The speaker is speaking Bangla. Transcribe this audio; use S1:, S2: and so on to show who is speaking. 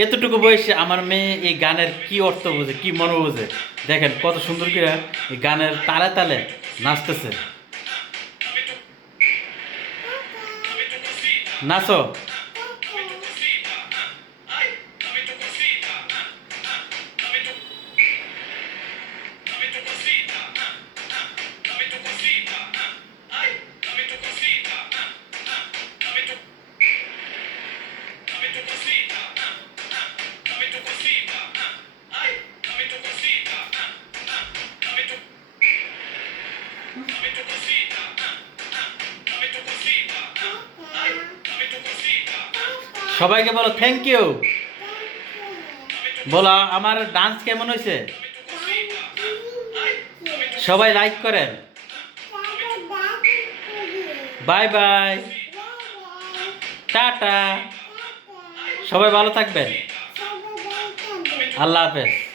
S1: এতটুকু বয়সে আমার মেয়ে এই গানের কি অর্থ বোঝে, কি মনে বোঝে? দেখেন কত সুন্দর করে এই গানের তালে তালে নাচতেছে। নাচো। সবাইকে বলো থ্যাংক ইউ বলো, আমার ডান্স কেমন হয়েছে? সবাই লাইক করেন। Bye bye ta-ta. সবাই ভালো থাকবেন। আল্লাহ হাফেজ।